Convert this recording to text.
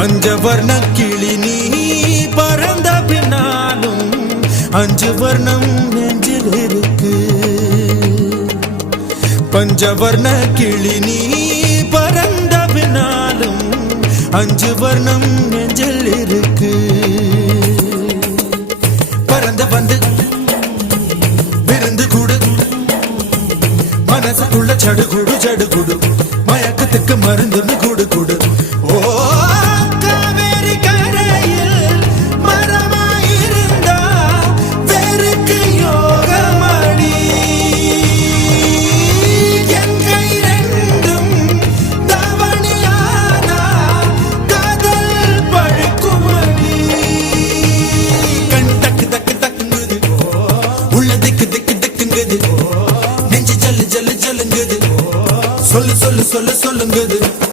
பஞ்சவர்ண கிளி நீ பறந்த பின்னாலும் 5 வர்ணம் நெஞ்சில் இருக்கு. பஞ்சவர்ண கிளி நீ பறந்த பின்னாலும் 5 வர்ணம் நெஞ்சில் இருக்கு. பறந்து வந்து விருந்து கூடு மனசுக்குள்ள சடுகுடு சடுகுடு மயக்கத்துக்கு மருந்துன்னு கூடு கூடு. ஓ காவேரி கரையில் மரமாயிருந்தா வேருக்கு யோகமடி. என் கை ரெண்டும் தவணியானா காதல் பழுக்குமடி. கண் தக்கு தக்கு தக்குங்குது, உள்ள திக்கு திக்கு திக்குங்குது, நெஞ்சு ஜல்லு ஜல்லு ஜல்லுங்குது, சொல்லு சொல்லு சொல்லு சொல்லுங்குது.